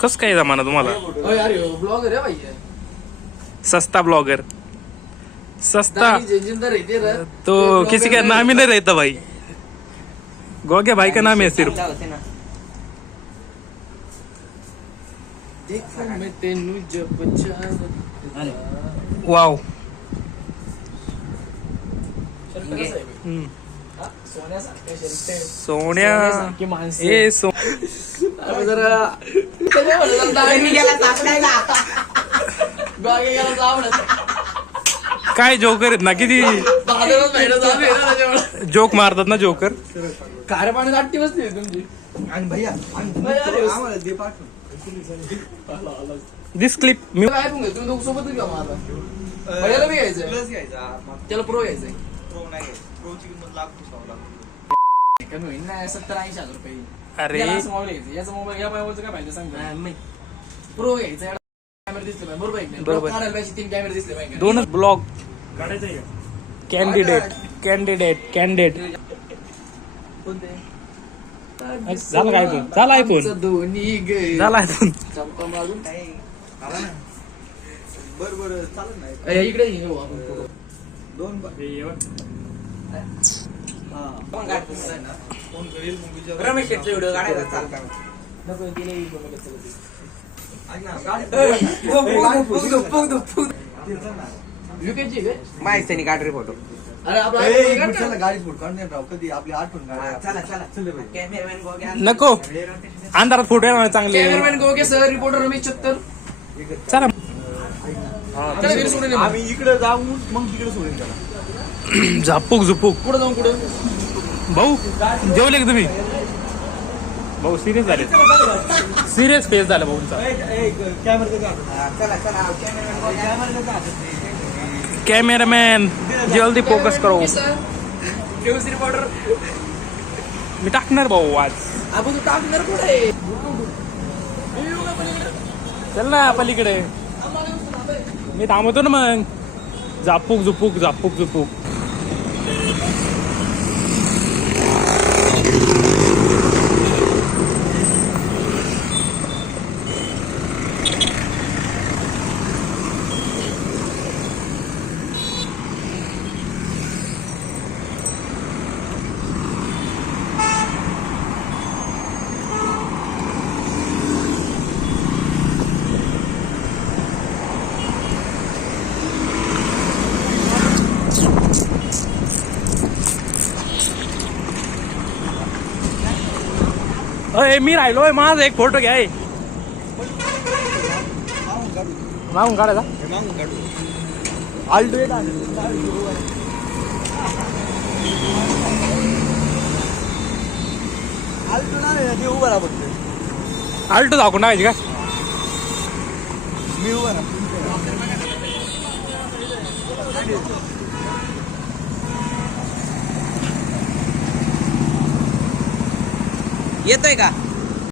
कस काय जमाना तुम्हाला? ब्लॉगर है भाई, सस्ता ब्लॉगर, सस्ता जिंदा रहते रह तो किसी का नाम ही नहीं रहता भाई। गोगे भाई का नाम है सिर्फ। देखो मैं तेनू जब चाहता। वाव। सोन्या ए सो जरा काय जोकर आहेत ना, किती जोक मारतात ना जोकर। खाऱ्या पाण्यात आट्टी बसली तुमची। आणि भैया आम्हाला दे पाठवून. दिस क्लिप मी काय पण तुम्ही दोघ सोबतच घ्या मला. भैयाला बी घ्यायचंय, प्लस घ्यायचा. त्याला प्रो घ्यायचंय. प्रो नाही घ्यायचा. प्रोची किंमत लाख लाख. कमी होईल ना 70-80 रुपये. अरे याला असं मोबाईल घ्यायचं, याचा मोबाईल या मोबाईलचं काय फायदा सांग ना. प्रो घ्यायचा, कॅमेरा दिसले पाहिजे बरोबर आहे की नाही? बरोबर. काढायला पाहिजे 3 कॅमेरे दिसले पाहिजे. दोनच ब्लॉग कॅन्डिडेट कॅन्डिडेट कॅन्डिडेट कोणते? झालं काय ऐकून? झालं ऐकून? दोन्ही गे झालं ऐकून? चंपा मारून आला ना. बरं चालत नाही. इकडे येऊ आपण photo. दोन पण काढतो ना. फोन करेल मग विचार. रमेश शेटचा व्हिडिओ काढायचा चालता. नको तिने येईल बघ चला. युकेची काय? माहिती काढ रे फोटो. अरे आपला चला गाडी फोड काढून राव. कधी आपली आठवण चला चला चल भाई. कॅमेरामॅन गोग्या. नको अंधारात फोटो येणार चांगले। कॅमेरामॅन गोगे सर, रिपोर्टर रमेश छत्तर. चला चला घरी सोडून येऊ. आम्ही इकडे जाऊन मग तिकडे सोडून त्याला. झापूक झुपूक। कुठं जाऊन कुठं? भाऊ जेवले का तुम्ही? भाऊ सिरियस झाले, सिरियस फेस झाला भाऊंचा। चला चला कॅमेरामॅन गोग्या. कॅमेरामॅन जल्दी फोकस करो। Sir news reporter. मी टाकणार भाऊ आज। आपण तू टाकणार कुठे? चल ना पलीकडे, मी थांबवतो ना मग। झापूक झुपूक झापूक झुपूक। अरे मी राहिलोय, माझा एक फोटो घ्या। मागून काढायचा मागून काढू. आल्टो आलतो ना रे, ते उभा राहा फक्त. आल्टो दाखवून टाकायची का? मी उभा राहा. येतोय का?